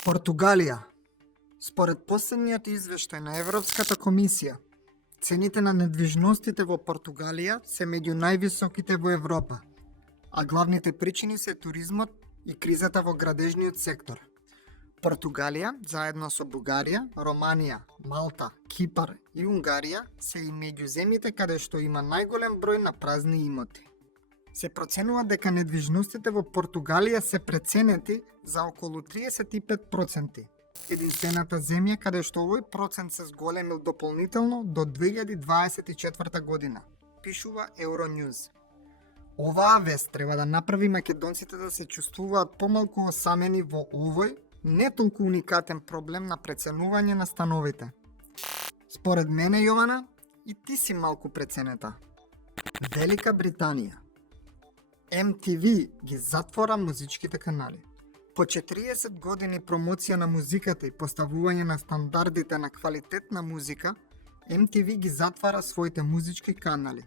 Португалија. Според последниот извештај на Европската комисија, цените на недвижностите во Португалија се меѓу највисоките во Европа, а главните причини се туризмот и кризата во градежниот сектор. Португалија, заедно со Бугарија, Романија, Малта, Кипар и Унгарија, се и меѓу земјите каде што има најголем број на празни имоти. Се проценува дека недвижностите во Португалија се преценети за околу 35%. Единствената земја каде што овој процент се зголемил дополнително до 2024 година, пишува Euronews. Оваа вест треба да направи македонците да се чувствуваат помалку осамени во овој не толку уникатен проблем на преценување на становите. Според мене, Јована, и ти си малку преценета. Велика Британија. MTV ги затвора музичките канали. По 40 години промоција на музиката и поставување на стандардите на квалитетна музика, MTV ги затвара своите музички канали.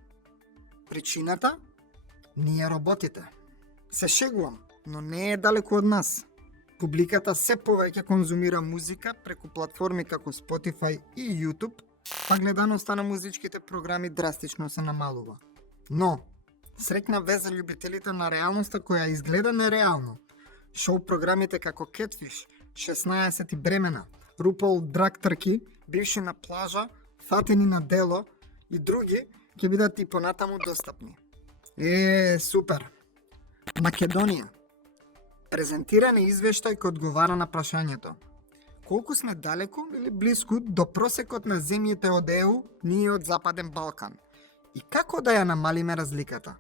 Причината? Ние роботите. Се шегувам, но не е далеку од нас. Публиката се повеќе конзумира музика преку платформи како Spotify и YouTube, па гледаноста на музичките програми драстично се намалува. Но, среќна вест за љубителите на реалноста која изгледа нереално. Шоу програмите како Catfish, 16 бремена, RuPaul Drag Trki, бивши на плажа, фатени на дело и други ќе бидат и понатаму достапни. Супер! Македонија. Презентиран е извештај кој одговара на прашањето. Колку сме далеку или блиску до просекот на земјите од ЕУ, ние од Западен Балкан? И како да ја намалиме разликата?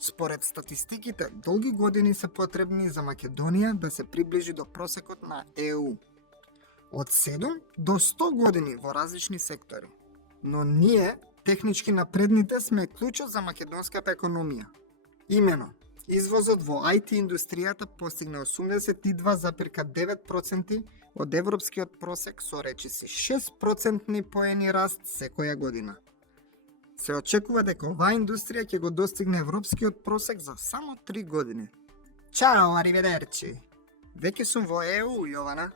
Според статистиките, долги години се потребни за Македонија да се приближи до просекот на ЕУ. Од 7 до 100 години во различни сектори. Но ние, технички напредните, сме клучот за македонската економија. Имено, извозот во IT индустријата постигна 82,9% од европскиот просек со речиси 6% поени раст секоја година. Се очекува дека оваа индустрија ќе го достигне европскиот просек за само 3 години. Чао, ариведерчи! Веќе сум во ЕУ, Јована.